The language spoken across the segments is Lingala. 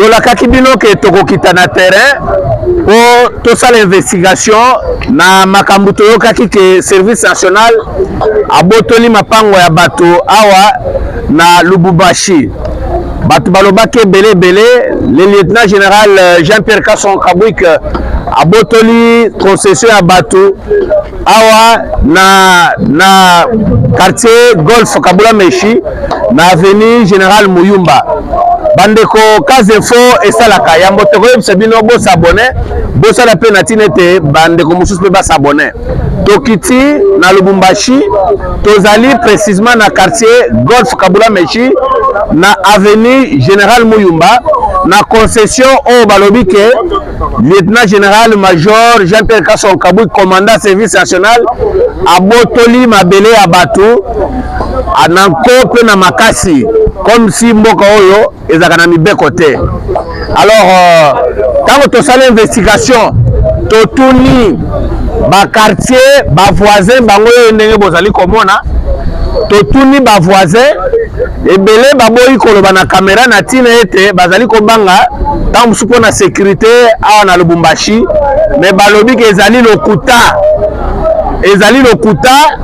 tolakaki bino ke tokokita na terrain po tosala investigation na makambo toyokaki ke service national abotoli mapango ya bato awa na Lubumbashi. Bato balobaki ebele le lieutenant général Jean-Pierre Kasson Kabwik abotoli concession ya bato awa na quartier Golf Kabula Meshi na avenue Général Muyumba. Bandeko Kazinfo esalaka yambo tokoyebisa bino bosabone bosala pe na tinete bandeko mosusu pe basabone. Tokiti na Lubumbashi tozali précisément na quartier Golf Kabula Meshi na avenue Général Muyumba na concession au balobi ke lieutenant général major Jean-Pierre Kasson Kabwik commandant service national abotoli mabele ya bato ananko pe na makasi comme si mboka oyo ezaka na mibeko te. Alors tango tosala investigation totuni ba quartier ba voisin bango ndenge bozali komona totuni ba voisin ebele baboyi koloba na caméra na tina ete bazali kobanga tango musupo na sécurité awa na Lubumbashi mais balobi ke ezali lokuta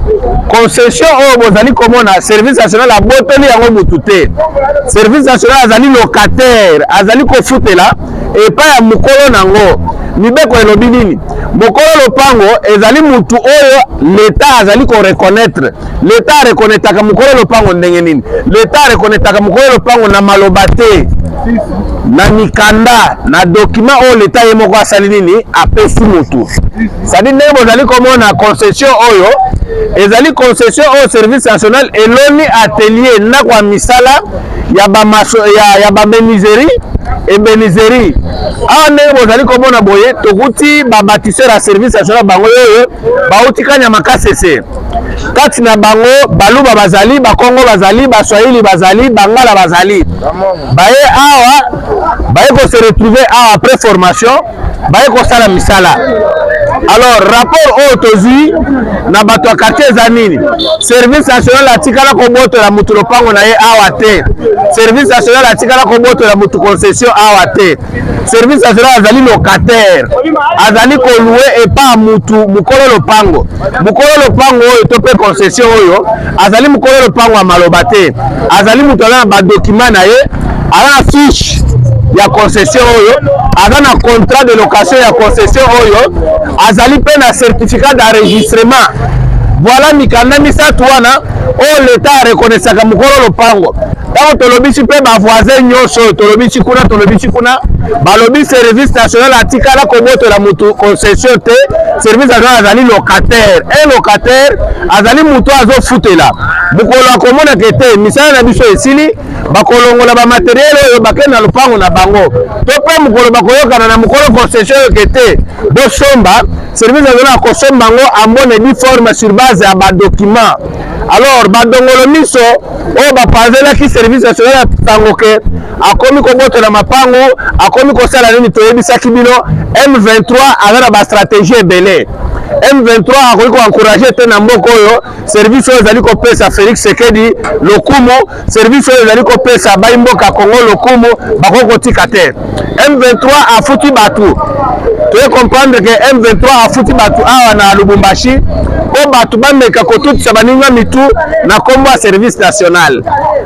concession oyo bozali komona service national abotoli yango mutu te. Service national azali locataire azali kofutela epai ya mukolo nango mibeko elobi nini mokolo lopango ezali mutu oyo l'État azali ko reconnaître. L'État reconnaîtaka mukolo lopango ndenge nini l'État reconnaîtaka mukolo lopango na maloba te na mikanda na document oyo l'État ye moko asali nini apesi mutu. Sadi ndenge bozali komona concession oyo ezali concession oyo service national eloni atelier ndako ya misala ya bamenizeri ebenizerie awa ndenge bozali komona boye tokuti babatisseur ya service national bango oyo bauti kanya makasese kati na bango baluba bazali bakongo bazali baswahili bazali bangala bazali baye awa baye ko se retrouver awa après formation baye ko sala misala. Alors rapport au tozi na bato ya quartier za nini service national atikala kobotola mutu lopango na ye awa te. Service national atikala kobotola mutu concession awa te. Service national azali locataire azali koluwe epa mutu mukolo lopango oyo to pe concession oyo azali mukolo lopango amaloba te azali mutu ala na badocument na ye ala na fiche ya concession oyo aza na contrat de location ya concession oyo azali pe na certificat d'enregistrement. Voilà mikanda misatu wana oyo l'État reconnaissaka mukolo lopango. Tango tolobisi pe ba voisin nyonso tolobisi kuna balobi service national atikala kobotola mutu concession te. Service national azali locataire. Un locataire azali mutu azofutela mukolo akomona kete misala na biso esili bakolongola ba matériel oyo bakenda na lopango na bango to pe mukolo bakoyokana na mukolo concession oyo kete bosomba service national akosomba ngo ambone di forme sur base ya ba document. Alors badongolo miso oyo bapanzelaki service national tango ke akomi kobotola mapango akomi kosala nini toyebisaki bino M23 aza na ba stratégie ebele. M23 akoki ko encourager te na mboko oyo service oyo ezali kopesa Félix Sekedi lokumu service oyo ezali kopesa baimboka Congo lokumu bakoki kotika te. M23 afuti batu toye comprendre ke M23 afuti batu awa na Lubumbashi po batu bameka kotutisa baninga mitu na kombo ya service national.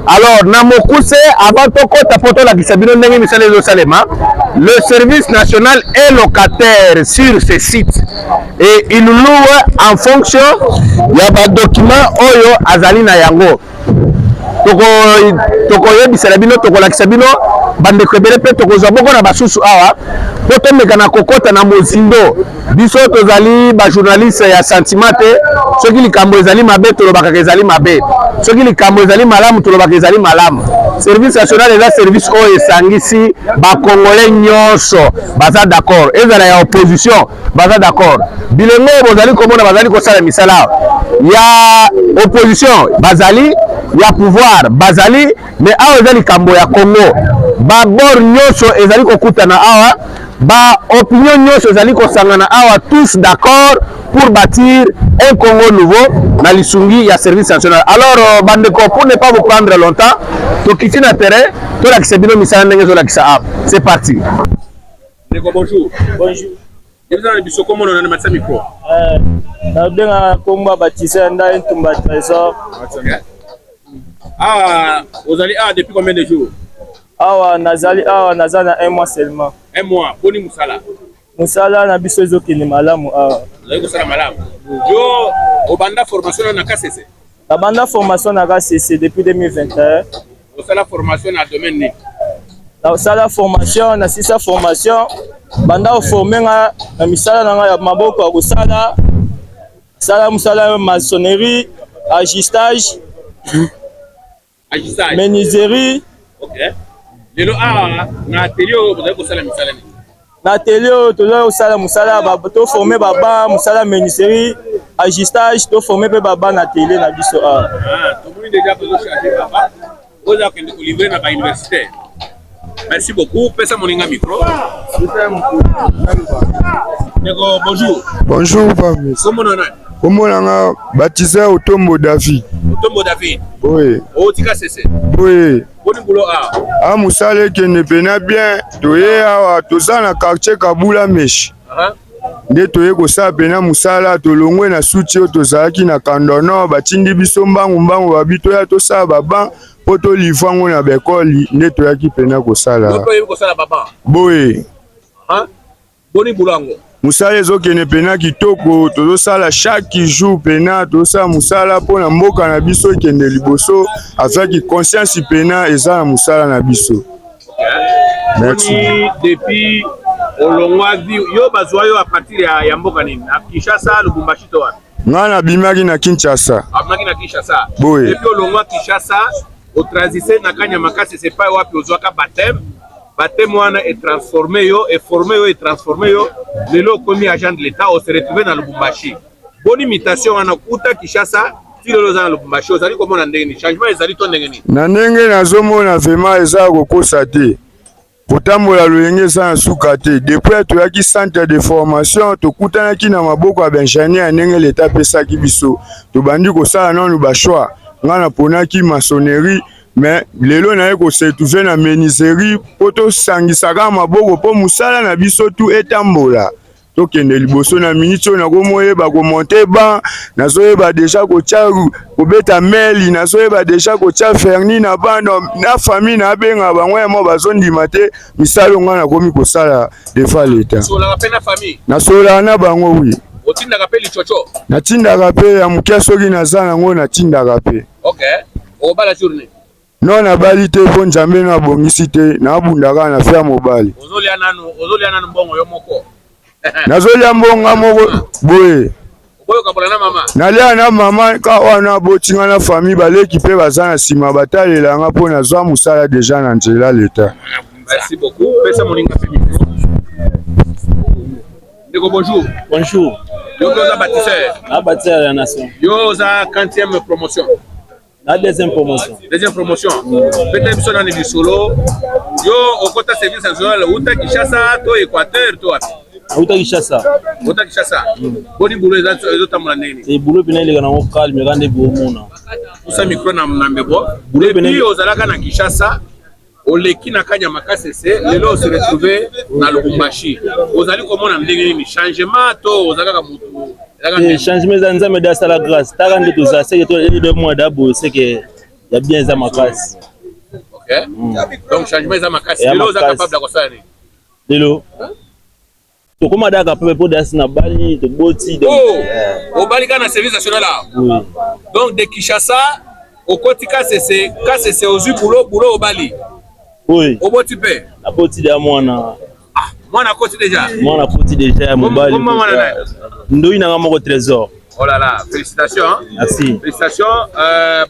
Alors na mokuse avant tokota poto la kisabino ndenge misale ezosalema le service national est locataire sur ce site et il loue en fonction ya ba document oyo azali na yango. Toko yebisela bino tokolakisa bino bandeko ebele pe tokozwa boko na basusu awa po tomeka na kokota na mozindo biso tozali ba journaliste ya sentiment te. Soki likambo ezali mabe tolobaka ezali mabe, soki likambo ezali malamu tolobaka ezali malamu. Service national eza service oyo esangisi ba congolais nyonso baza d'accord, ezala ya opposition baza d'accord. Bilengo bozali komona bazali kosala misala ya opposition bazali ya pouvoir bazali mais awa ezali likambo ya Congo ba bor nyonso ezali kokutana awa ba opinion nyonso ezali kosangana awa tous d'accord pour bâtir un Congo nouveau dans l'Isungi, il y a service national. Alors, Bandeko, pour ne pas vous prendre longtemps, Tokiti na terrain, c'est parti. Bonjour. Bonjour. Vous avez vu comment on a mis ça micro? Ah, vous allez depuis combien de jours? Ah, Nazali, Nazana 1 mois seulement. 1 mois. Boni Moussala. Moussala na biso ezoki ni malamu. Vous avez malamu. Yo, au banda formation na KCC. La banda formation na KCC depuis 2021. Vous avez la formation na domaine ni. La formation na sisa formation. Banda o former na misala na maboko ya kusala. Sala musala maçonnerie, agistage. Agistage. Menuiserie. OK. Lelo na atelier vous avez kusala misala ni. Na atelier to zo sala musala ba to former baba musala menuiserie, agistage to former pe baba na atelier na biso tout le monde déjà besoin changer baba. Vous avez que livrer na ba université. Merci beaucoup. Pesa moninga micro. Bonjour. Bonjour, famille. Comment on a? Comment on a baptisé Otombo David? Otombo David. Oui. Otika CC. Oui. Boni boulot ah musale qui ne pena bien. Toye awa toza na quartier Kabula Mesh. Nde toye kosa pena musala tolongwe na suti o tozalaki na kandono batindi biso mbangu babito ya tosala baba poto livango na bekoli nde toyaki pena kosala. Poto yeko kosala baba. Boye. Boni bulango. Musala ezokene pena kitoko tozosala chaque jour pena tosala musala pona mboka na biso ekende liboso afin conscience pena eza na musala na biso. Merci. Depuis olongwazi yo bazwa yo a partir ya mboka nini? Na Kinshasa, Lubumbashi to wapi? Ngana bimaki na Kinshasa. Abimaki na Kinshasa. Boye. Depuis olongwa Kinshasa au transiter na kanya makasi c'est pas wapi ozwaka baptême. Baptême wana est transformé yo et formé yo et transformé yo lelo comme agent de l'état on se retrouver dans Lubumbashi. Bonne imitation wana kuta Kinshasa ti lelo za Lubumbashi ozali komona ndenge ni changement ezali to ndenge ni. Na ndenge nazomona vraiment eza kokosa te. Kotambola lolenge eza na suka te. Depuis toyaki centre de formation tokutanaki na maboko ya Benjamin ndenge l'état pesaki biso. Tobandi kosala nanu ba choix. Ngana ponaki maçonnerie mais lelo na ko se trouver na menuiserie poto sangisaka maboko po musala na biso tu etambola. Tokende liboso na minitio na komoyeba ko monter ba nazoyeba déjà ko charu ko beta meli nazoyeba déjà ko cha ferni na bando na famille na benga bangwe mo bazondima te misalo ngana komi ko sala defa l'état. So la pena famille. Na sola na bango oui. Otindaka pe lichocho. Na tindaka pe ya mukia soki na zana ngo na tindaka pe. OK. O bala journée. Non na bali te po Nzambe na bongisi te na bundaka na fia mobali. Ozolia nanu mbongo yo moko. Nazolia mbonga moko boye. Boyo kabola na mama. Nalia na mama ka wana botinga na famille baleki pe bazana sima batalela nga po na zwa musala déjà na nzela l'état. Merci beaucoup. Pesa moninga pe micro. Ndeko bonjour. Bonjour. Yo za bâtisseur. Na bâtisseur ya nation. Yo za 40e promotion. La deuxième promotion. Deuxième promotion. Peut-être que dans les solo. Yo au côté service national uta Kinshasa to Équateur to wapi? Uta Kinshasa. Uta Kinshasa. Boni boulot ezotambola nini? C'est boulot pena ile kana calme ngande bomona. Usa micro na mbebo. Boulot pena ozalaka na Kinshasa. Oleki na kanya makasese lelo se retrouver na Lubumbashi. Ozali komona ndenge ni changement to ozalaka mutu. Le changement za nzambe da sala grâce. Ta rende tout ça, c'est que toi les 2 mois d'abo, c'est que y a bien za makasi. OK. Donc changement za makasi. Lelo za capable de ça ni. Lelo. To koma da capable pour das na bali to boti de. Oh, bali kana service national là. Oui. Donc de Kinshasa au kotika c'est ozu boulot au bali. Oui. Au boti pe. La boti de mwana. Mwana koti déjà. Mwana koti déjà mobali. Comment mwana? Ndoi na ngamo trésor. Oh là là, félicitations. Merci. Félicitations.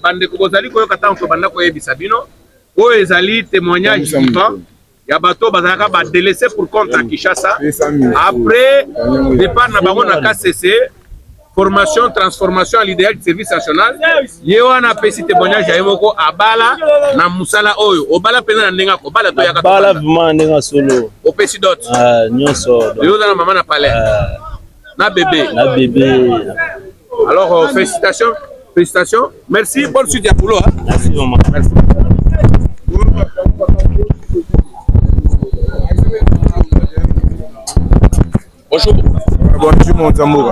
Bande ko bozali ko yokata ko banda ko yebisa bino. O ezali témoignage vivant. Ya bato bazalaka ba délaissé pour compte à Kinshasa. Après départ na bango na KCC, formation transformation à l'idéal du service national. Yewana pesi témoignage ya yemoko abala na musala oyo. Obala pena na ndenga ko bala to yaka. Bala vraiment ndenga solo. O pesi dot. Nyonso. Yo na mama na palais. Na bébé. Na bébé. Alors, félicitations. Félicitations. Merci. Bonne suite à Poulo. Hein? Merci, maman. Merci. Bonjour. Bonjour mon Zamora.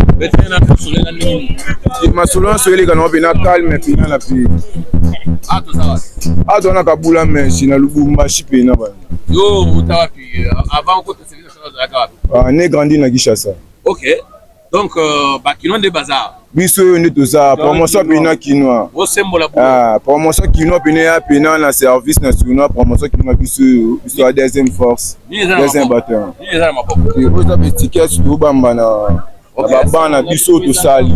Masolo soyeli kana bina calme pina la pi. Ah tout ça. Ah dona kabula mais sina Lubumbashi pina ba. Yo utawapi avant que tu service national de la. Ah né grandi na Kinshasa. OK. Donc bakino de bazar. Biso ne to ça promotion pina kinoa. Au symbole ah promotion kinoa pina pina na service national promotion kinoa biso la deuxième force. Deuxième bataillon. Ni za mapoko. Et vous avez ticket to bamba na babana biso to sali.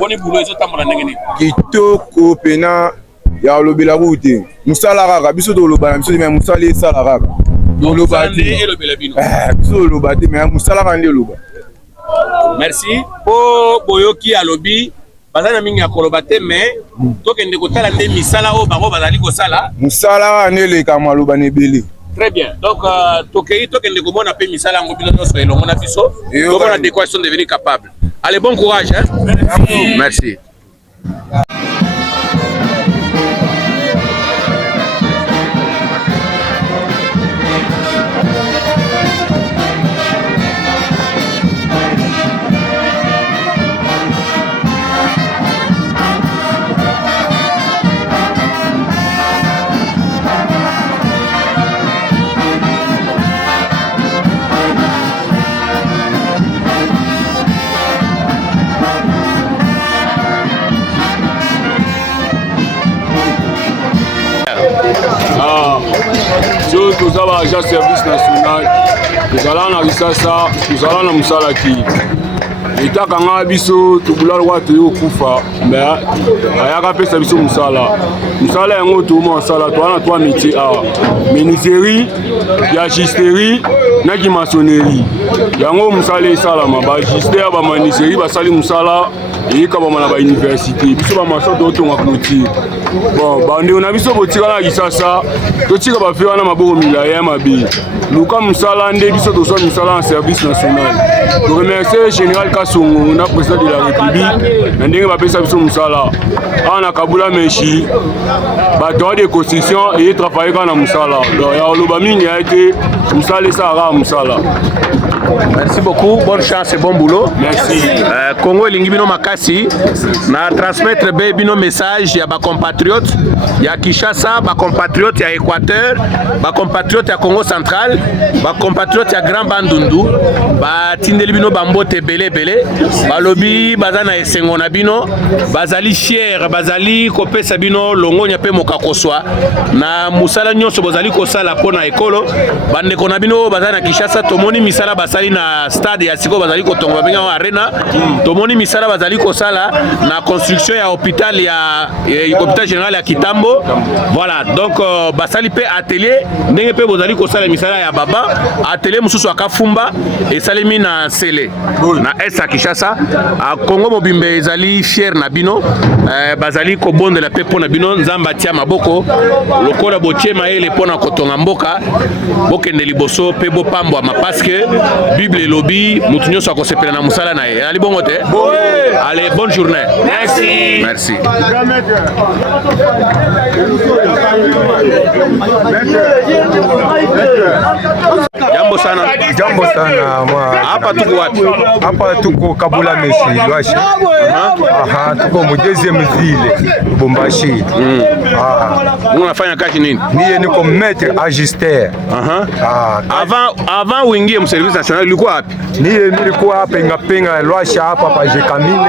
Boni boulot ezotambola ndenge nini? Kitoko pena ya lobela route. Musala kaka biso to lobana biso mais musala esala kaka. Lobati et lobela bino. Biso lobati mais musala kande loba. Merci. Po boyoki alobi bazana mingi ya kolobate mais tokende kotala nde misala o bango bazali kosala. Musala ne le kamaloba nebele. Très bien. Donc, Tokei, Tokende Gomon a fait Misala Ngobino et l'on a fisso. Comment la décoration est devenue capable. Allez, bon courage. Hein? Merci. Merci. Tous agents service national, nous allons à Risasa, nous allons à Moussalaki. L'État kanga biso tubula lwa tuyo kufa mais ayaka pesa biso musala musala yango to mo sala to na 3 métiers a menuiserie ya gisterie na ki maçonnerie yango musala esala ma ba gister ba menuiserie ba sali musala et ka ba na ba université biso ba maso to tonga clôture bon ba ndeko na biso botika na Risasa to tika ba fi wana maboko milaya mabi luka musala nde biso to so musala en service national to remercier général Songo na président de la République na ndenge bapesa biso musala ana kabula meshi bato de construction et travailler kana musala donc ya loba mingi a été musala sara musala. Merci beaucoup, bonne chance et bon boulot. Merci. Congo elingi bino makasi na transmettre be bino message ya ba compatriotes ya Kinshasa, ba compatriotes ya Équateur, ba compatriotes ya Congo central, ba compatriotes ya Grand Bandundu, ba tindeli bino bambote belé balobi bazana esengo na bino, bazali fier, bazali kopesa bino longonya pe mokakoswa na musala nyonso bozali kosala pona ekolo, bande kona bino bazana Kinshasa tomoni misala basali na stade ya siko bazali kotonga benga arena tomoni misala bazali kosala na construction ya hôpital ya hôpital général ya Kitambo. Voilà, donc basali pe atelier ndenge pe bozali kosala misala ya baba atelier mususu akafumba esalemi na Sele na Esa Kinshasa a Congo mobimbe ezali fier na bino bazali kobondela pe pona bino nzamba tia maboko lokola botiema ele pona kotonga mboka bokende liboso pe bopambwa ma parce que Bible et lobby mutu nyonso akosepela na musala na ye ali bongo te. Allez, bonne journée. Merci. Merci. Jambo sana. Jambo sana mwa. Hapa tuko wapi? Hapa tuko Kabula Meshi Lwashi. Aha, tuko mu deuxième ville Lubumbashi. Unafanya kazi nini? Mie niko maître agister. Avant uingie mu service national ulikuwa wapi? Mie nilikuwa hapa penga Lwashi hapa pa Jekamine.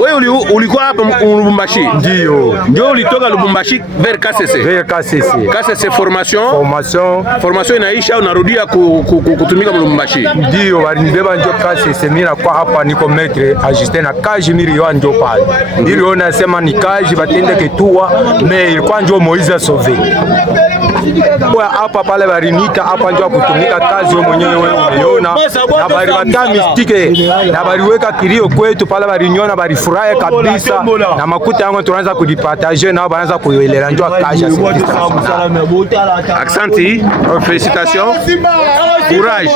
Wewe ulikuwa hapa Lubumbashi? Ndio ulitoka Lubumbashi vers KCC. Vers KCC. KCC formation inaisha unarudia kutumika Lubumbashi. Ndio walinibeba ndio KCC mimi kwa hapa niko maître agister na kaji milio ndio pale. Ndio nasema ni kaji batende ketua mais ilikuwa ndio Moiza Sauvé. Kwa hapa pale barinita hapa ndio kutumika kazi wewe mwenyewe umeona na bari bata mistike na bariweka kilio kwetu pale barinyona barifurahi kabisa na makuta yangu tunaanza kudipartager na baanza kuelera ndio kazi. Accenti, félicitations, courage.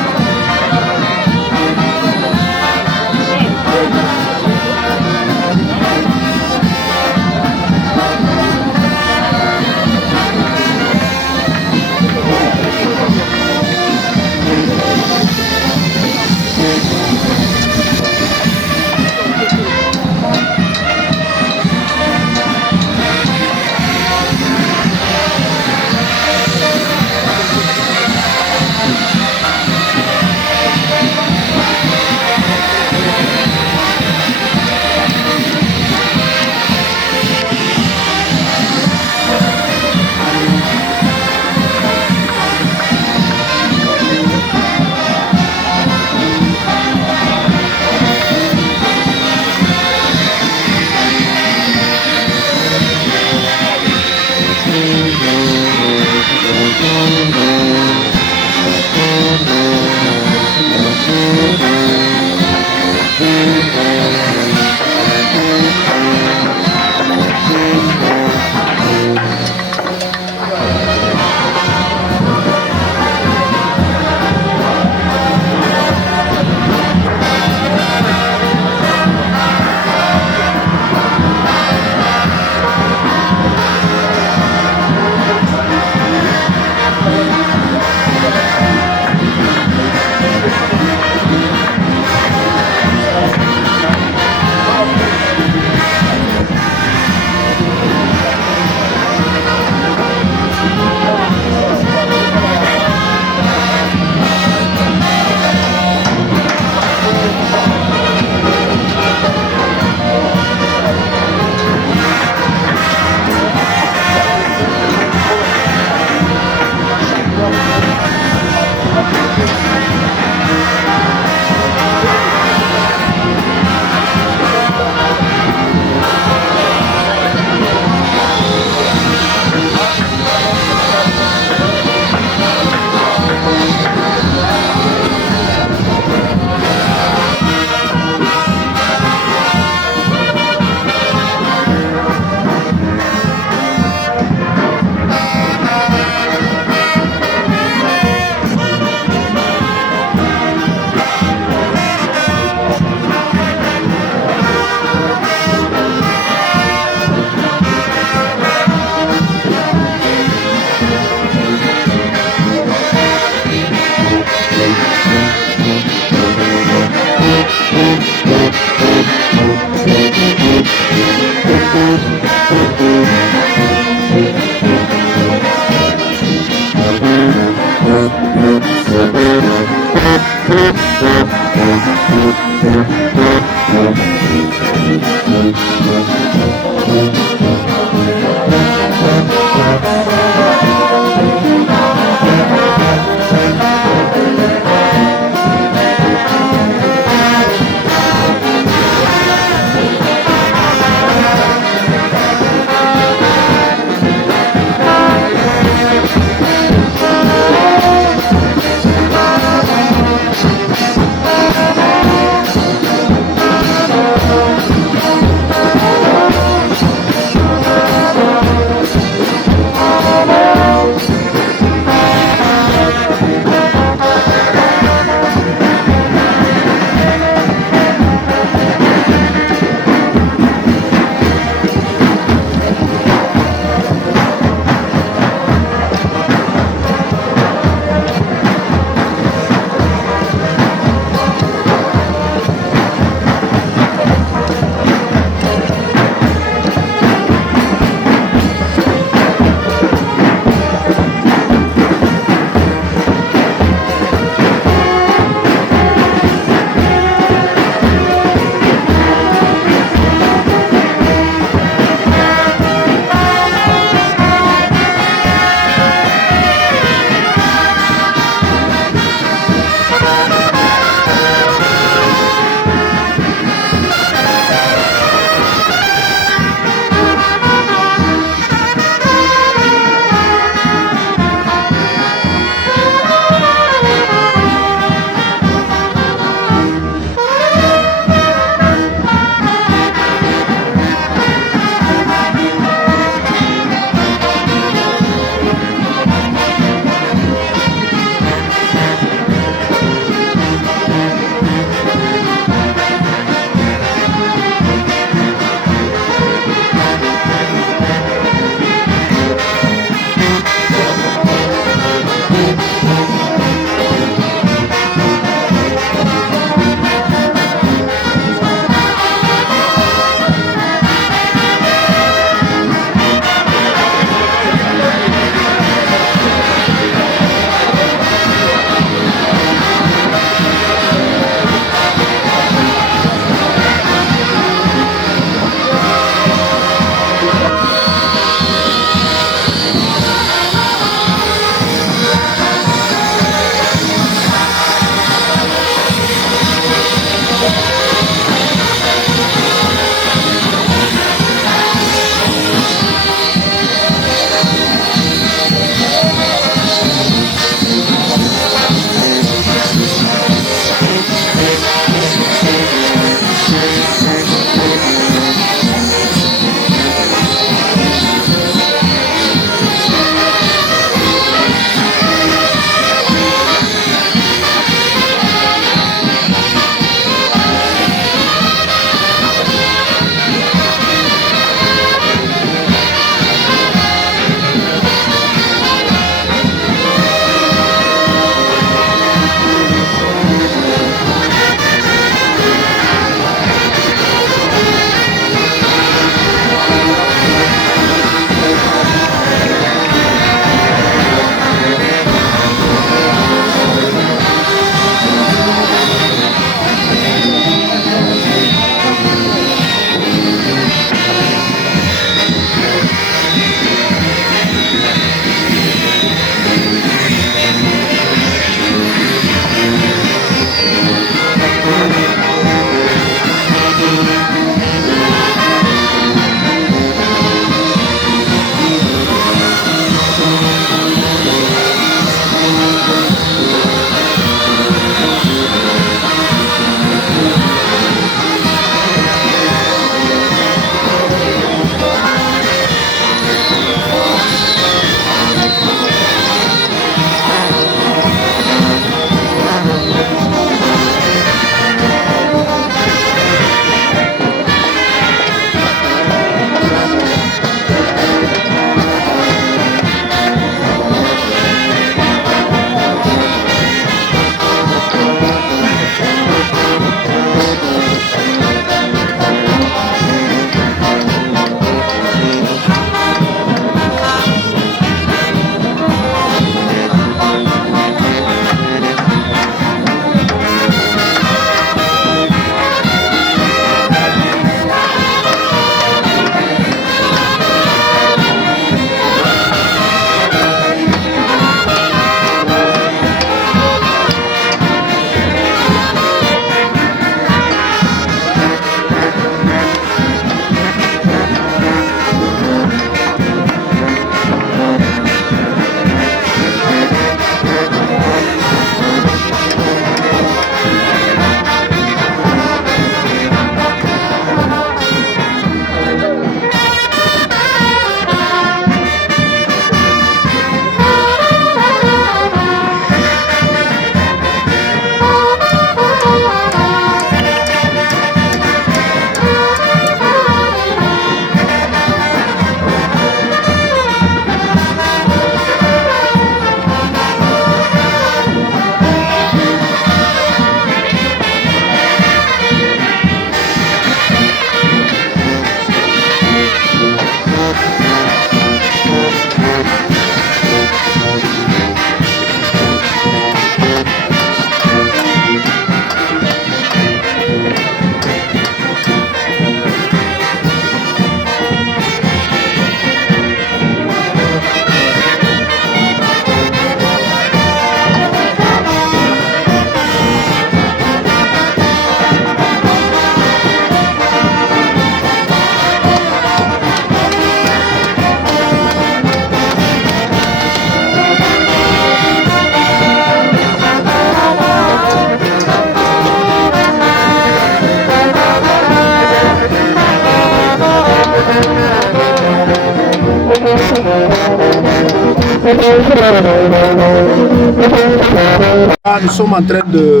Nous sommes en train de...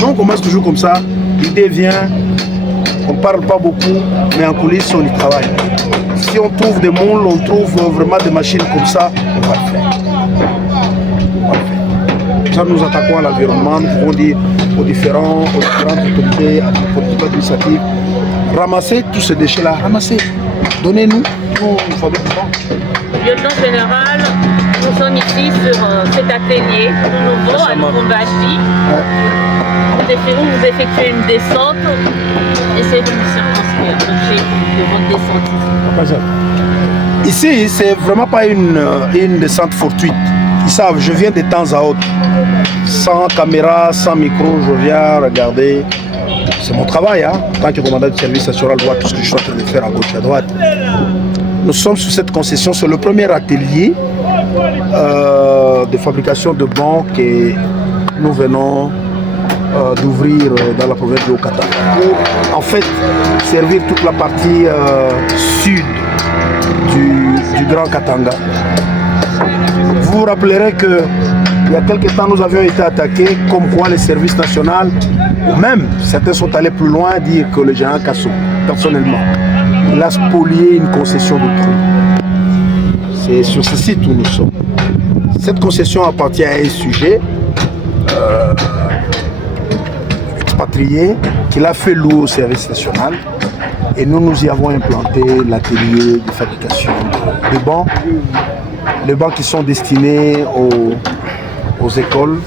Nous on commence toujours comme ça, l'idée vient, on parle pas beaucoup, mais en coulisses on y travaille. Si on trouve des moules, on trouve vraiment des machines comme ça, on va le faire. Ça, nous attaquons à l'environnement, nous pouvons dire aux différentes autorités administratives, ramassez tous ces déchets-là, ramassez, donnez-nous, nous fabriquons. Lieutenant général, nous sommes ici sur cet atelier tout nouveau à Lubumbashi. Vous effectuez une descente. Essayez de nous circonscrire l'objet de votre descente ici. Ici, c'est vraiment pas une descente fortuite. Ils savent, je viens de temps à autre. Sans caméra, sans micro, je viens regarder. C'est mon travail, hein. En tant que commandant de service national, je vois tout ce que je suis en train de faire à gauche et à droite. Nous sommes sur cette concession, c'est le premier atelier de fabrication de bancs que nous venons d'ouvrir dans la province de Haut-Katanga pour en fait servir toute la partie sud du Grand Katanga. Vous vous rappellerez que il y a quelques temps nous avions été attaqués comme quoi les services nationaux, ou même certains sont allés plus loin, dire que le général Kasso, personnellement, il a spolié une concession de trucs. C'est sur ce site où nous sommes. Cette concession appartient à un sujet expatrié qu'il a fait louer au service national et nous y avons implanté l'atelier de fabrication de bancs. Les bancs qui sont destinés aux écoles,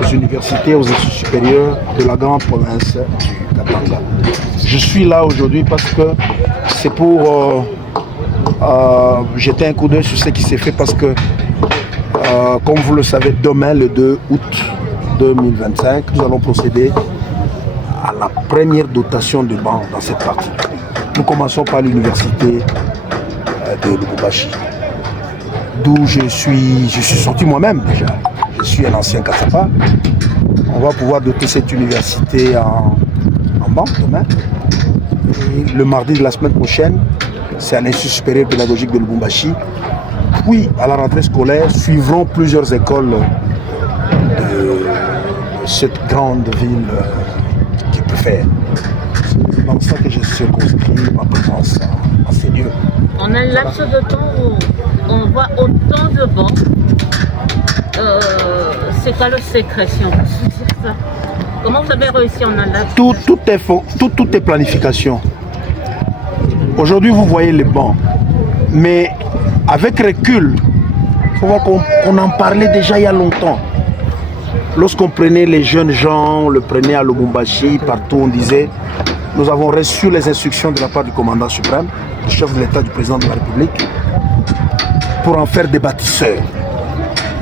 aux universités, aux études supérieures de la grande province du Katanga. Je suis là aujourd'hui parce que c'est pour jeter un coup d'œil sur ce qui s'est fait parce que, comme vous le savez, demain, le 2 août 2025, nous allons procéder à la première dotation de bancs dans cette partie. Nous commençons par l'université de Lubumbashi, d'où je suis sorti moi-même déjà. Je suis un ancien Kassapa. On va pouvoir doter cette université en banque demain. Et le mardi de la semaine prochaine, c'est à l'Institut supérieur pédagogique de Lubumbashi. Puis, à la rentrée scolaire, suivront plusieurs écoles de cette grande ville qui peut faire. C'est dans ça que je circonscris ma présence à ces lieux. En un laps de temps où on voit autant de bancs, c'est quoi le secret si on peut dire ça? Comment vous avez réussi en un laps? Tout est planification. Aujourd'hui, vous voyez les bancs, mais avec recul, il faut voir qu'on en parlait déjà il y a longtemps. Lorsqu'on prenait les jeunes gens, on le prenait à Lubumbashi, partout on disait, nous avons reçu les instructions de la part du commandant suprême, du chef de l'État, du président de la République, pour en faire des bâtisseurs.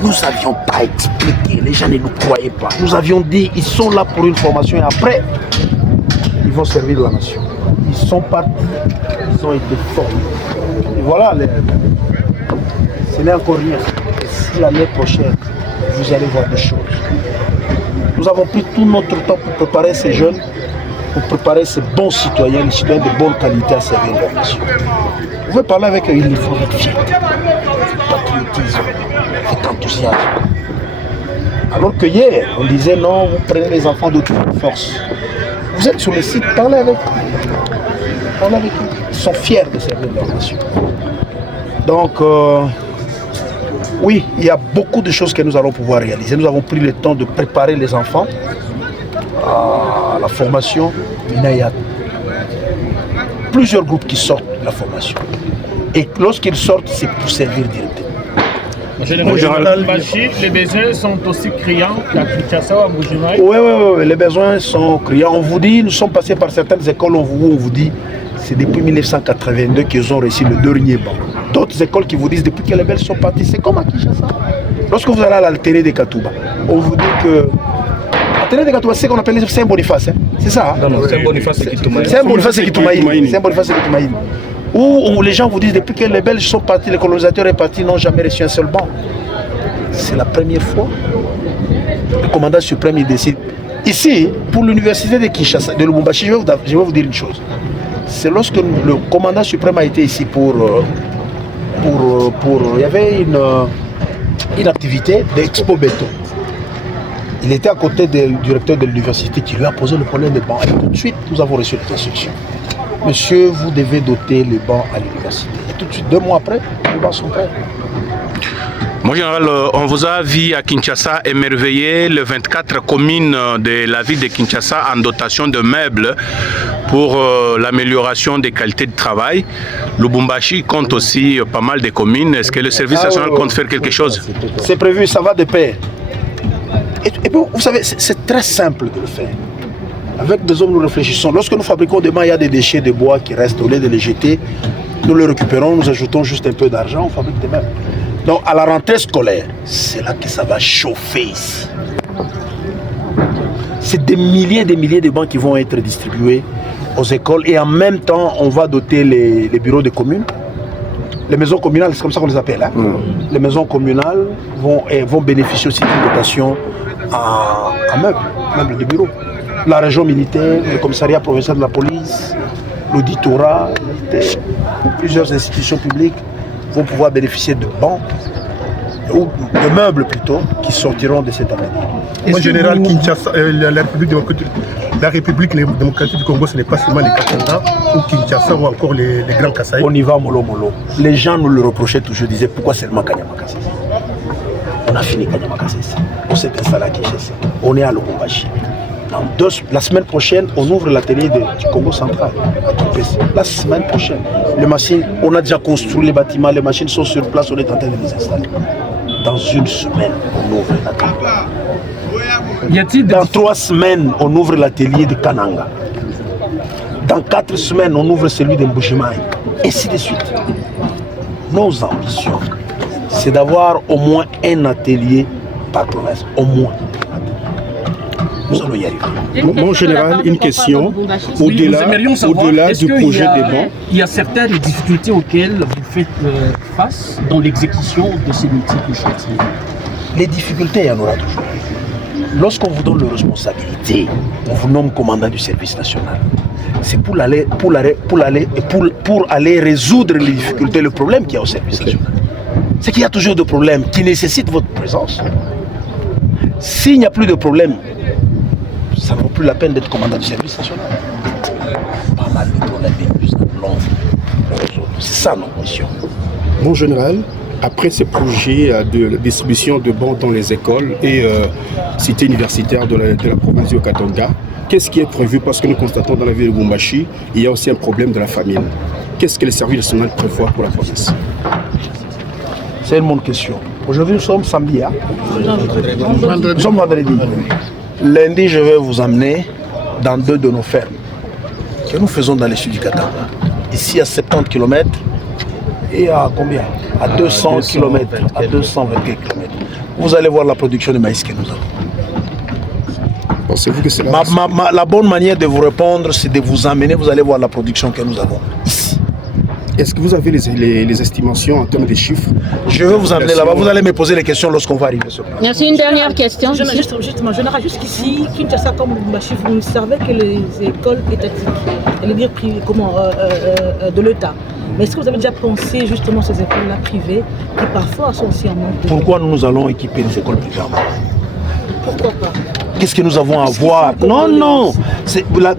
Nous n'avions pas expliqué, les gens ne nous croyaient pas. Nous avions dit, ils sont là pour une formation et après, ils vont servir la nation. Ils sont partis, ils ont été formés. Et voilà, ce n'est encore rien. Et si l'année prochaine, vous allez voir des choses. Nous avons pris tout notre temps pour préparer ces jeunes, pour préparer ces bons citoyens, les citoyens de bonne qualité à servir la nation. Vous pouvez parler avec eux, il faut être fier, patriotisme, avec enthousiasme. Alors que hier, on disait non, vous prenez les enfants de toute force. Vous êtes sur le site, parlez avec eux. Parlez avec eux. Ils sont fiers de servir leur nation. Donc, oui, il y a beaucoup de choses que nous allons pouvoir réaliser. Nous avons pris le temps de préparer les enfants à la formation. Il y a plusieurs groupes qui sortent de la formation. Et lorsqu'ils sortent, c'est pour servir directement. Les besoins sont aussi criants qu'à Kinshasa ou à Bujumbura. Oui, les besoins sont criants. On vous dit, nous sommes passés par certaines écoles où on vous dit, c'est depuis 1982 qu'ils ont reçu le dernier banc. D'autres écoles qui vous disent depuis que les Belges sont partis, c'est comme à Kinshasa. Lorsque vous allez à l'Altéré de Katouba, on vous dit que l'Altéré de Katouba, c'est ce qu'on appelle Saint-Boniface, hein? C'est ça? Hein? Non, Saint-Boniface c'est Kitoumaïne. Saint-Boniface c'est Kitoumaïne. Saint-Boniface c'est Kitoumaïne. Où les gens vous disent depuis que les Belges sont partis, les colonisateurs sont partis, n'ont jamais reçu un seul banc. C'est la première fois. Le commandant suprême il décide. Ici, pour l'université de Kinshasa, de Lubumbashi, je vais vous dire une chose. C'est lorsque le commandant suprême a été ici pour il y avait une activité d'expo béton. Il était à côté du directeur de l'université qui lui a posé le problème des bancs. Et tout de suite, nous avons reçu les instructions. Monsieur, vous devez doter les bancs à l'université. Et tout de suite, 2 mois après, les bancs sont prêts. Mon général, on vous a vu à Kinshasa émerveiller les 24 communes de la ville de Kinshasa en dotation de meubles pour l'amélioration des qualités de travail. Lubumbashi compte aussi pas mal de communes. Est-ce que le service national compte faire quelque chose? C'est prévu, ça va de pair. Et puis, vous savez, c'est très simple de le faire. Avec des hommes, nous réfléchissons. Lorsque nous fabriquons des mains, il y a des déchets de bois qui restent. Au lieu de les jeter, nous les récupérons, nous ajoutons juste un peu d'argent, on fabrique des meubles. Donc, à la rentrée scolaire, c'est là que ça va chauffer ici. C'est des milliers de bancs qui vont être distribués aux écoles et en même temps, on va doter les bureaux de communes. Les maisons communales, c'est comme ça qu'on les appelle. Hein? Les maisons communales vont bénéficier aussi d'une dotation en meubles de bureau. La région militaire, le commissariat provincial de la police, l'auditorat, plusieurs institutions publiques vont pouvoir bénéficier de bancs, ou de meubles plutôt, qui sortiront de cette année. En général, Kinshasa, la République démocratique du Congo, ce n'est pas seulement les Katanga ou Kinshasa ou encore les grands Kasaï. On y va mollo mollo. Les gens nous le reprochaient toujours, disaient pourquoi seulement Kanyama Kasese. On a fini Kanyama Kasese. On s'est installé à Kinshasa. On est à Lubumbashi. La semaine prochaine, on ouvre l'atelier du Congo central à Topesi. La semaine prochaine, les machines, on a déjà construit les bâtiments, les machines sont sur place, on est en train de les installer. Dans 1 semaine, on ouvre l'atelier. Dans 3 semaines, on ouvre l'atelier de Kananga. Dans 4 semaines, on ouvre celui de Mbujimaï. Et ainsi de suite. Nos ambitions, c'est d'avoir au moins un atelier par province. Au moins. Nous allons y arriver. Mon général, une question. Au-delà du projet des bancs, il y a certaines difficultés auxquelles vous faites face dans l'exécution de ces multiples chantiers. Les difficultés, il y en aura toujours. Lorsqu'on vous donne les responsabilités, on vous nomme commandant du service national. C'est pour aller résoudre les difficultés, le problème qu'il y a au service national. C'est qu'il y a toujours des problèmes qui nécessitent votre présence. S'il n'y a plus de problème, ça ne vaut plus la peine d'être commandant du service national. Pas mal de problèmes, plus c'est ça notre mission. mon général, après ces projets de distribution de bancs dans les écoles et cités universitaires de la province du Katanga, qu'est-ce qui est prévu? Parce que nous constatons dans la ville de Lubumbashi, il y a aussi un problème de la famine. Qu'est-ce que les services nationaux prévoient pour la province? C'est une bonne question. Aujourd'hui, nous sommes samedi. Hein? Nous sommes vendredi. Lundi, je vais vous emmener dans 2 de nos fermes que nous faisons dans le sud du Katanga. Ici, à 70 km et à combien? À 200 km, à 220 km. Vous allez voir la production de maïs que nous avons. Pensez-vous que c'est la bonne manière de vous répondre, c'est de vous emmener, vous allez voir la production que nous avons ici. Est-ce que vous avez les estimations en termes de chiffres? Je vais vous emmener là-bas, vous allez me poser les questions lorsqu'on va arriver sur place. Merci, une dernière question. Justement, jusqu'ici, Kinshasa comme Lubumbashi, vous ne savez que les écoles étatiques, les dire privées, de l'État. Mais est-ce que vous avez déjà pensé justement à ces écoles-là privées qui parfois sont aussi en manque de... Pourquoi nous allons équiper les écoles privées? Pourquoi pas? Qu'est-ce que nous avons à voir? Non.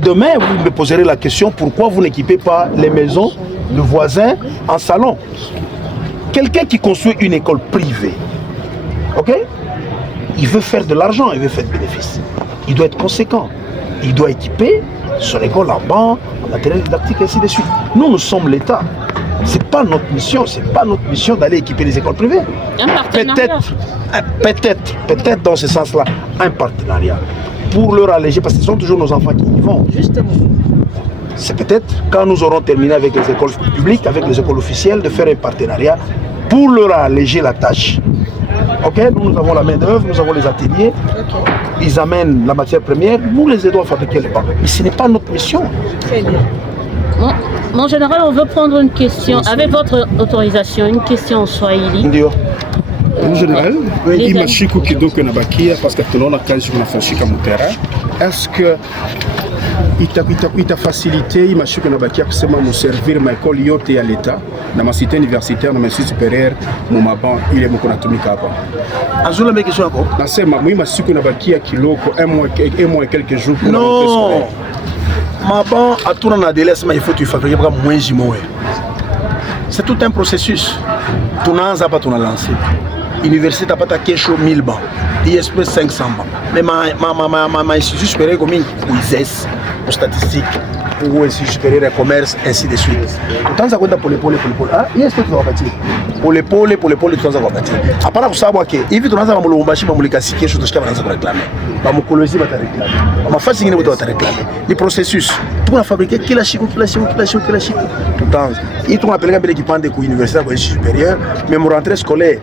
Demain, vous me poserez la question, pourquoi vous n'équipez pas les maisons de voisins en salon? Quelqu'un qui construit une école privée, ok? Il veut faire de l'argent, il veut faire de bénéfices. Il doit être conséquent. Il doit équiper son école en banc, en matériel didactique, et ainsi de suite. Nous sommes l'État. C'est pas notre mission, d'aller équiper les écoles privées. Un partenariat. Peut-être dans ce sens-là, un partenariat pour leur alléger, parce que ce sont toujours nos enfants qui y vont. Justement. C'est peut-être quand nous aurons terminé avec les écoles publiques, avec les écoles officielles, de faire un partenariat pour leur alléger la tâche. Ok, nous avons la main d'œuvre, nous avons les ateliers, ils amènent la matière première, nous les aidons à fabriquer les bancs. Mais ce n'est pas notre mission. Très bien. Mon général, on veut prendre une question, avec votre autorisation, une question en Swahili. Ndio. Mon général, imashiko kidogo nabakia parce que tunaona kazi unafanyika mutera. Est-ce que itafacilite imashiko nabakia kusema muservir maekoli yote ya leta na masite universitaire na masite supérieure mumaban ile mko natumika hapa. Azula mbeki kesho yako. Nasema muhimu siku inabakia kiloko un mois et quelques jours pour non. Maban atuna na délai sema il faut tu fabriquer pour mwezi moja. C'est tout un processus. Tunaanza hapa tunalancer. Université tapata kesho 1000 bancs. ISP 500 bancs. Mais ma institut supérieur comme pour ISES, pour statistique, pour institut supérieur de commerce, ainsi de suite. Tutaanza kwenda pole. Ah, ISP tutawapatia. Pole tutaanza kuwapatia. Hapana kusahau ke hivi tunaanza mamulumbashi mamulikasi kesho tutashika wanaanza kureklamer. Bamukolozi batareklamer. Mafasi nyingine batareklamer. Ni processus. Tuna fabriquer kila siku. Tutaanza. Hii tunapeleka mbele kipande ku université kwa institut supérieur, même rentrée scolaire.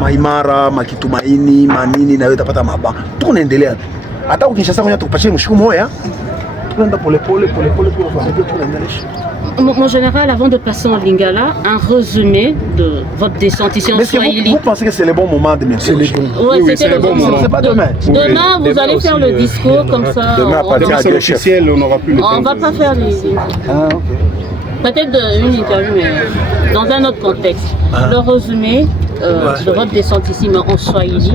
Maimara, Makitumaini, Manini na wewe utapata maba. Tunaendelea tu. Hata ukishasa kwenye tukupatie mshiku moja, tunaenda pole pour fabriquer tunaendelea. Mon général, avant de passer en lingala, un résumé de votre descente ici en Swahili. Vous pensez que c'est le bon moment de mettre? Oui, c'est le bon moment. C'est pas demain. Demain, vous allez faire le discours comme ça. Demain, à partir de l'officiel, on n'aura plus le temps. On va pas faire les... Ah, ok. Peut-être une interview, mais dans un autre contexte. Le résumé de votre descente ici, mais en Swahili.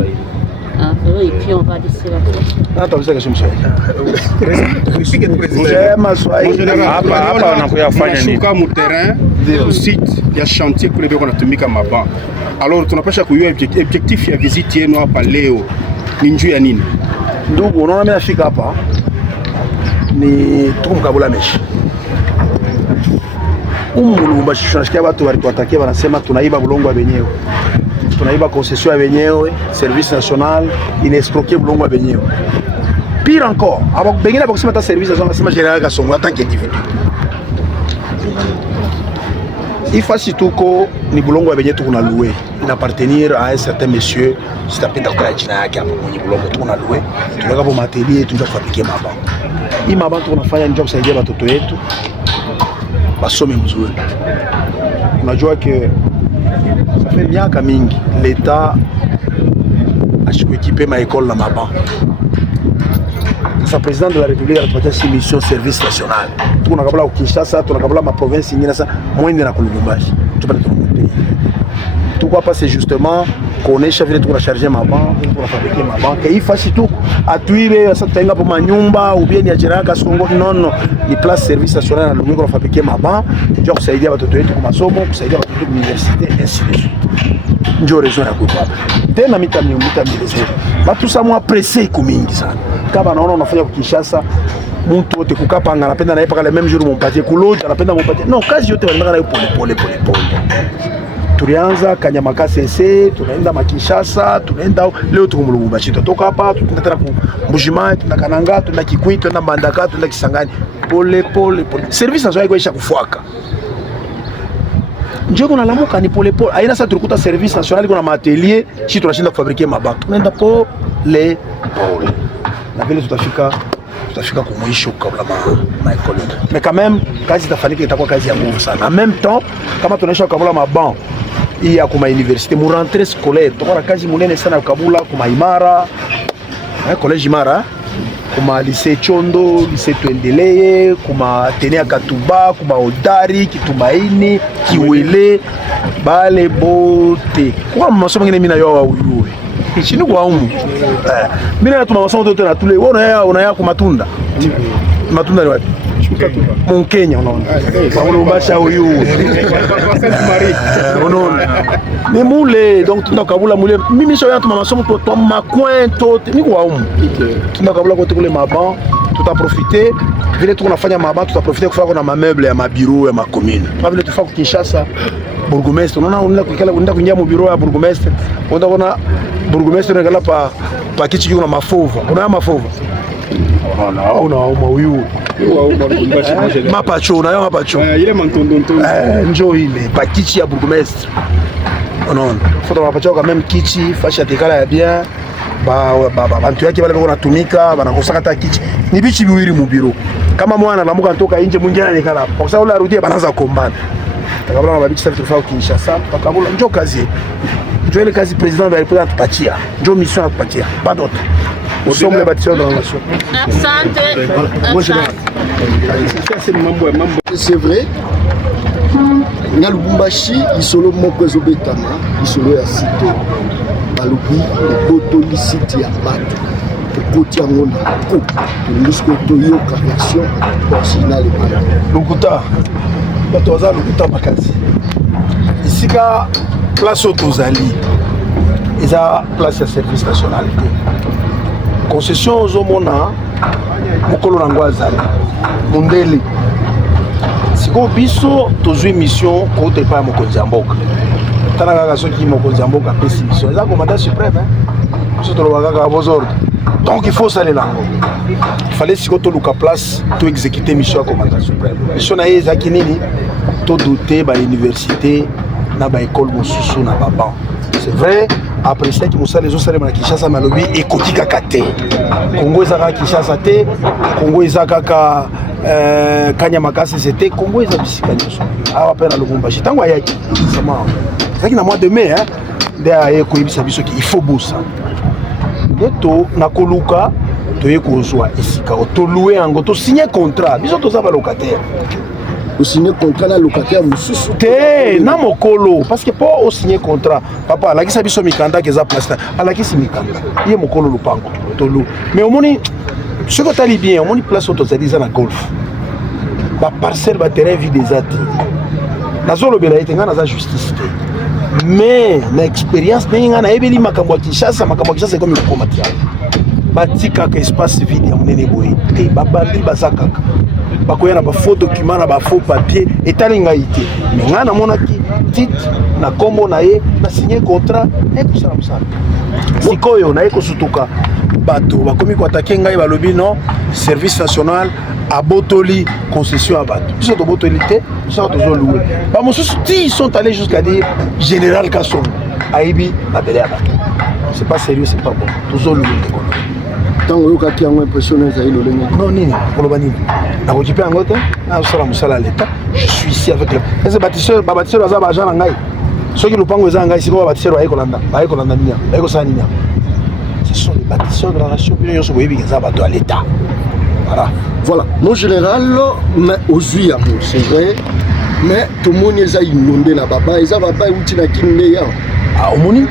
Un peu, et puis on va laisser la place. Attends, vous savez que je me suis hapa wanakuya kufanya nini? Tunashuka mu terrain au site ya chantier kule beko natumika maba. Alors tunapasha kujua objectif ya visite yenu hapa leo ni njuu ya nini? Ndugu, unaona mimi nafika hapa ni tukumkabula meshi. Mulumbashi tunashikia watu walituatakia wanasema tunaiba bulongo wa wenyewe. Tunaiba concession ya wenyewe, service national inescroquer bulongo wa wenyewe. Pire encore, avant bengine bakosema ta service national nasema général Kasongo en tant qu'individu. Ifasi tuko ni bulongo wa wenyewe tukuna louer, inappartenir à un certain monsieur, sitapenda kutaja jina yake hapo mwenye bulongo tukuna louer. Tunaweka kwa materiel tunja kufabriquer maba. Hii maba tunafanya ndio kusaidia watoto wetu basome mzuri. Unajua ke ça fait miaka mingi l'État ashikuekipe ma école na maba. Sasa président de la République anatupatia si mission service national. Tunakabla ukishasa, tunakabla ma province nyingine sasa mwende na kulubumbashi. Tupate tunamonte. Tuko hapa c'est justement kuonesha vile tuko charger maba, tuko fabriquer maba. Ke ifasi tu atuibe sasa tutainga kwa manyumba ou bien ya General Kasongo non, ni place service national na lungu kwa fabriquer maba, ndio kusaidia watoto wetu kwa masomo, kusaidia watoto kwa université ainsi de suite. Ndio raison ya kutoa. Tena mitamileze. Watu samwa pressé iko mingi sana. Kama naona unafanya kwa Kinshasa, mtu wote kukapanga anapenda na yeye paka le même jour mompatie kuloja anapenda mompatie. Non, kazi yote wanataka na pole. Tulianza Kanyamaka CC, tunaenda Makishasa, tunaenda leo tuko Mulumbashi. Tutoka hapa tunaenda tena Mbujimai, tunaenda Kananga, tunaenda Kikwit, tunaenda Mbandaka, tunaenda Kisangani. Pole. Service nazo haiko isha kufuaka. Njoo kuna lamuka ni pole. Aina sasa tulikuta service national kuna maatelier, sisi tunashinda kufabriquer mabaki. Tunaenda pole. Na vile tutafika kumwisho kabla ma école. Mais quand même kazi itafanyika itakuwa kazi ya nguvu sana. En même temps kama tunaisha kabla maban hii ya kuma université mu rentrée scolaire tokora kazi munene sana kabula kuma Imara collège Imara kuma lycée Chondo, lycée Tuendeleye, kuma Tenea Katuba, kuma Odari, Kitumaini, Kiwele, bale bote. Kwa masomo ngine mina yo uyuwe. Chini kwa umu. Mina natuma masomo yote na tule. Wewe unaya kwa matunda. Matunda ni wapi? Mkenya unaona. Mulumbashi huyu. Unaona. Ni mule donc tunakabula mule. Mimi sio yatuma masomo to macoin tote. Ni kwa umu. Tunakabula kote kule maban, tutaprofiter vile tunafanya maban, tutaprofiter kufanya na mameuble ya mabureau ya macommune. Kwa vile tufaka Kinshasa bourgmestre, unaenda kuingia mu bureau ya bourgmestre, unaona bourgmestre anakala pa kichi kuna mafova. Kuna mafova. Unauma huyu. Mapacho na mapacho. Ile mantondonto. Njoo ile pa kichi ya bourgmestre. Unaona. Foto mapacho quand même kichi, fasha tekala ya bien. Bantu yake wale wanatumika wanakosaka hata kichi. Ni bichi biwili mu bureau. Kama mwana anamuka kutoka nje mwingine anekala. Kwa sababu ule arudie banaanza kukombana. Takabla na babichi sasa tufao Kinshasa, takabula njoo kazi. Njoo ile kazi president de la République atupatia. Njoo mission atupatia. Pas d'autre. Nous sommes les bâtisseurs de la nation. Asante. C'est vrai. na Lubumbashi isolo moko ezobetama isolo ya site balobi ebotoli site ya bato okoti yango na ko tolingisiko toyoka version originale ebana lokuta bato baza lokuta makasi esika place oyo tozali eza place ya service national te concession ozomona mokolo nango azali mondele sikoyo biso tozwi mission kouta epai ya mokonzi ya mboka tala kaka soki mokonzi ya mboka apesi mission eza commandant suprême biso toloba kaka bozordre donc il faut osalela yango fallait sikoyo toluka place to exécuter mission ya commandant suprême mission na ye ezalaki nini todote bauniversité na baekole mosusu na baban c'est vrai après ça qui mosala ezosalema na Kinshasa malobi ekoki kaka te Congo eza kaka Kinshasa te Congo eza kaka kanya makasi c'était Congo eza bisika nyonso awa mpe na Lubumbashi ntango ayaki ezalaki na mois de mai nde aye koyebisa biso ki il faut bosa nde to na koluka toye kozwa esika tolue yango tosigne contrat biso toza balocataire signer contrat na locataire mususu te na mokolo parce que pour signer contrat papa alakisa biso mikanda keza place alakisi mikanda ye mokolo lupango tolu mais omoni soki otali bien omoni place oyo tozali eza na golf baparcelle baterrain vide eza te nazolobela ye te ngai naza justice te mais na expérience ndenge ngai nayebeli makambo ya Kinshasa ekomi kokoma te batikaka espace vide ya monene boye te babandi baza kaka bakoya na bafaux document na bafaux papier etali ngai te mais ngai namonaki titre na kombo na ye na signé contrat ekosala mosala sikoyo naye kosutuka bato bakomi koatake ngai balobi non service national abotoli concession à bato biso tobotoli te biso tozolue bamosusu ti sont allés jusqu'à dire général Kasson ayebi babele ya bato c'est pas sérieux c'est pas bon tozolue te kono ntango oyokaki yango impressionné ezali lolenge non nini koloba nini nakoki mpe yango te nazosala mosala ya leta je suis ici avec le ese bâtisseur babâtisseur baza baagent na ngai soki lopango eza na ngai sikoyo babâtisseur baye kolanda nini baye kosala nini ce sont les bâtisseurs de la nation bino nyonso boyebi eza bato ya leta voilà mon général mais ozwi yango c'est vrai mais tomoni eza inonde na baba eza baba euti na kini nde ya omoni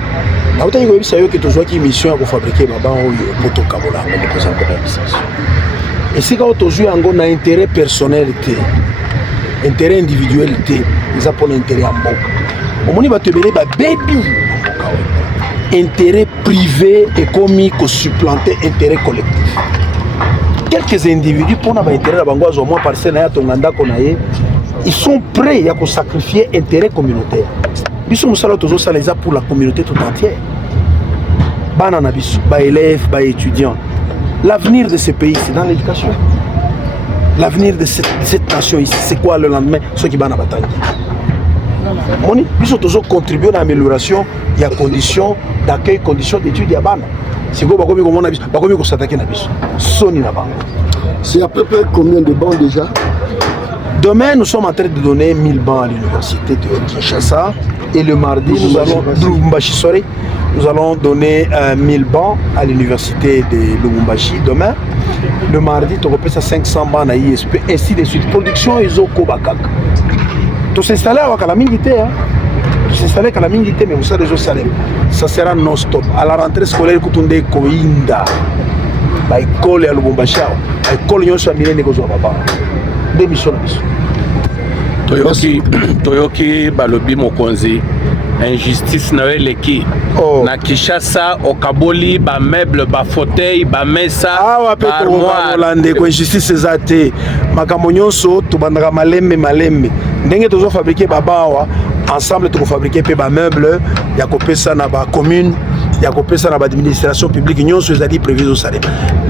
nautaki koyebisa yo ke tozwaki mission ya kofabrike baba oyo po tokabola yango mokonzi yango na bisaso esika oyo tozwi yango na intérêt personnel te intérêt individuel te eza mpona intérêt ya mboka omoni bato ebele babebi na mboka oyo intérêt privé ekomi kosupplanter intérêt collectif quelques individus mpona baintérêt na bango azwa mwa parcelle na ye atonga ndako na ye ils sont prêts à sacrifier intérêt communautaire. Biso musala tozosala eza pour la communauté tout entière. Bana na biso, ba élèves, ba étudiants. L'avenir de ce pays c'est dans l'éducation. L'avenir de cette nation ici, c'est quoi le lendemain? Ceux qui bana batangi. Moni, biso tozo contribuer à l'amélioration des conditions d'accueil, conditions d'études ya bana. C'est quoi bakomi komona biso, bakomi ko s'attaquer na biso. Soni na bango. C'est à peu près combien de bancs déjà? Demain, nous sommes en train de donner 1000 bancs à l'université de Kinshasa. Et le mardi, nous allons donner 1000 bancs à l'université de Lubumbashi. Demain, le mardi, tu repères 500 bancs à l'ISP, ainsi de suite. Production, ils ont Kobakak. Tu s'installer à Wakalamingité, hein? Tu s'installer à Wakalamingité, mais vous savez, ça sera non-stop. À la rentrée scolaire, Koutounde Koinda. Bah, école à Lubumbashi. École, nous sommes millionnaires de Baba. Démission. Toyoki balobi mokonzi injustice na eleki na Kinshasa okaboli ba meuble ba fauteuil ba mesa armoire ko injustice ezate makambo nyonso tobandaka malembe ndenge tozo fabriquer babawa ensemble to fabriquer pe ba meuble ya kopesa na ba commune ya kopesa na ba administration publique nyonso ezali prévu au Salem.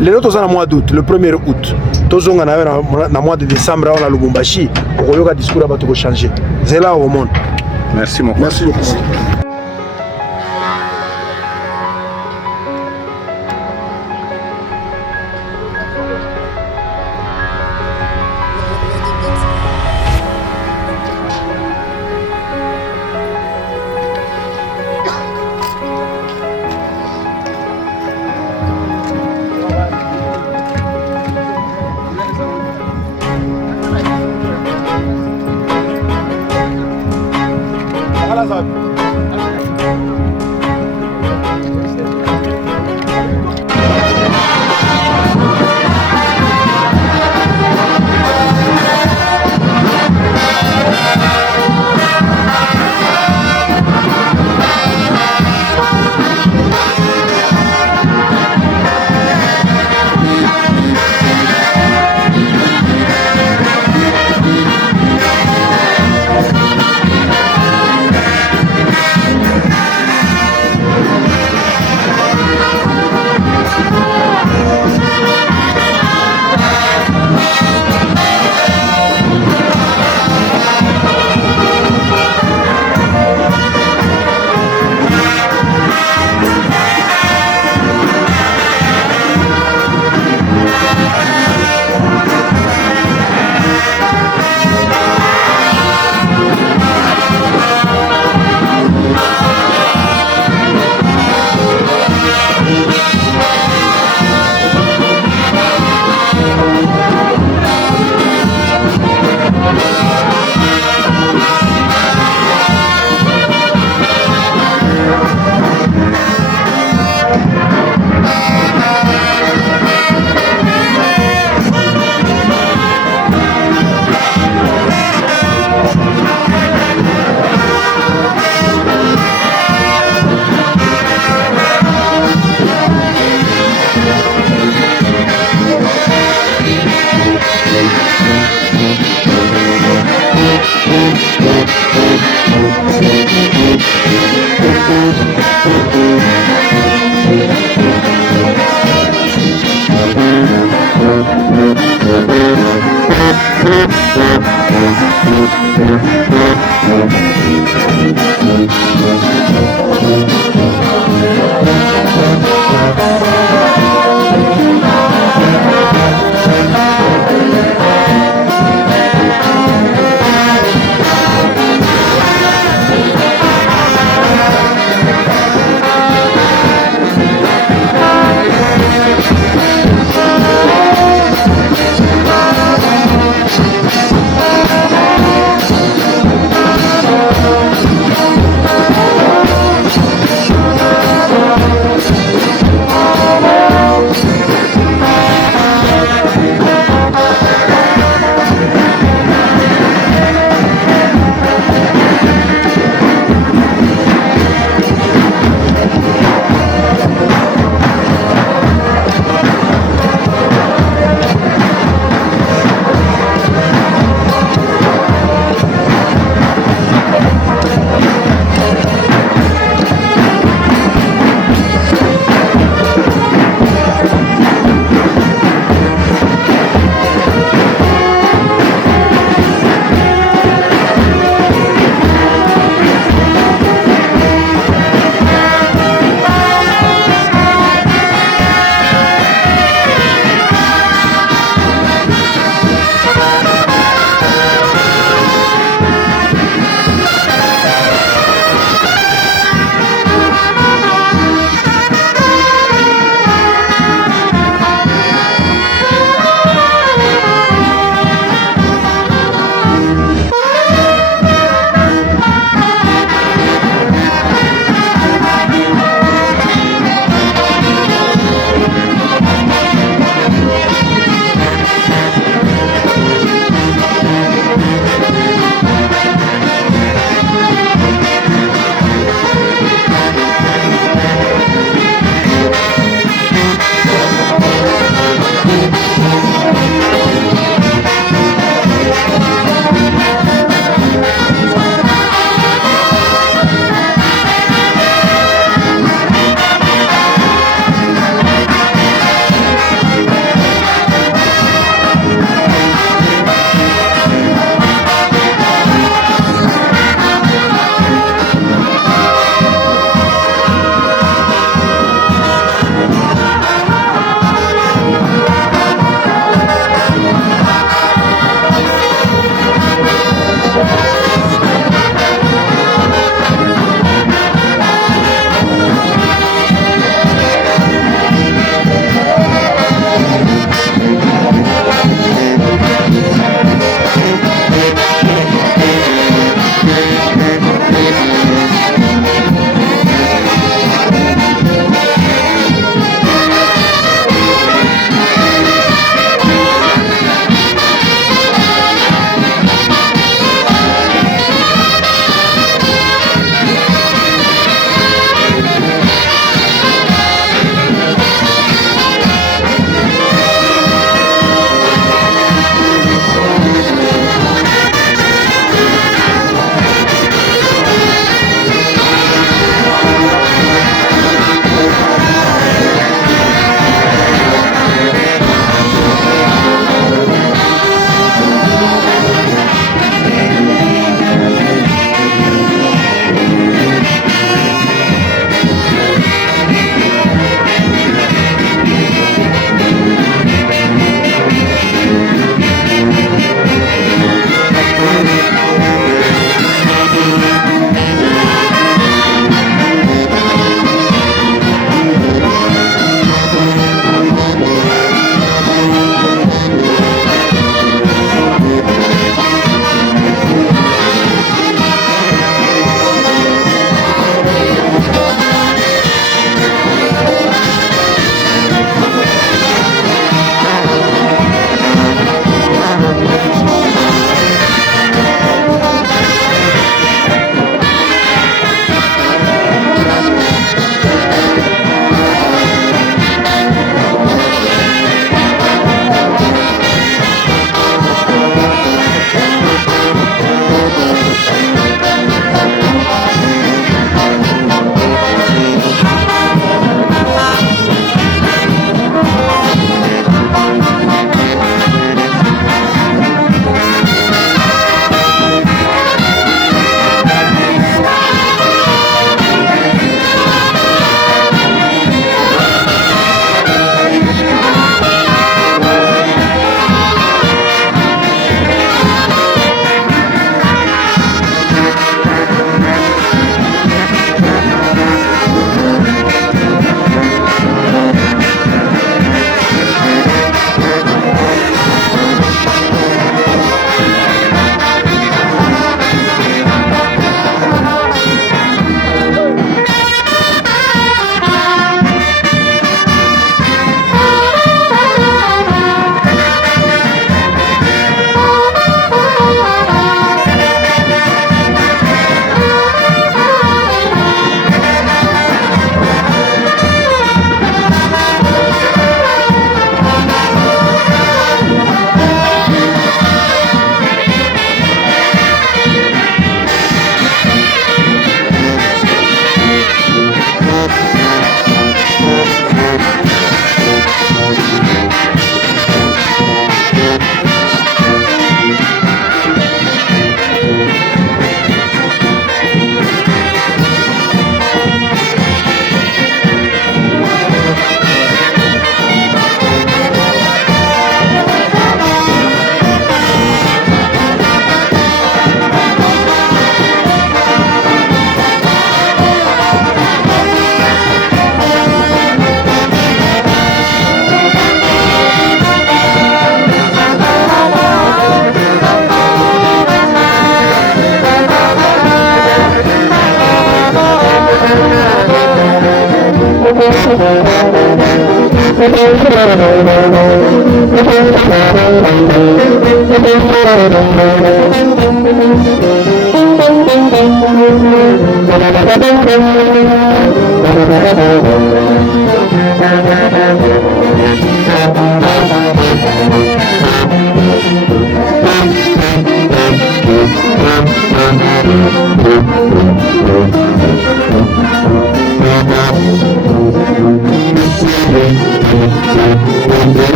Lelo toza na mois d'août, le 1er août. Tozonga na mois de décembre on a Lubumbashi pour yoka discours ba to ko changer. C'est là au monde. Merci beaucoup. Merci beaucoup.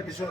répétition.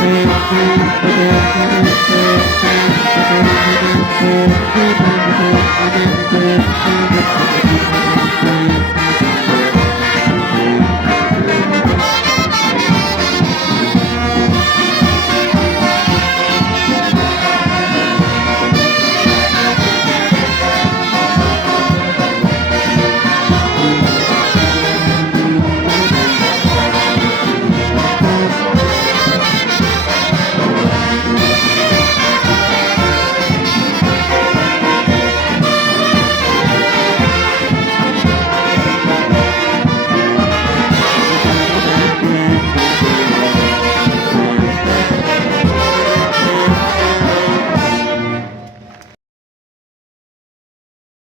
Thank you.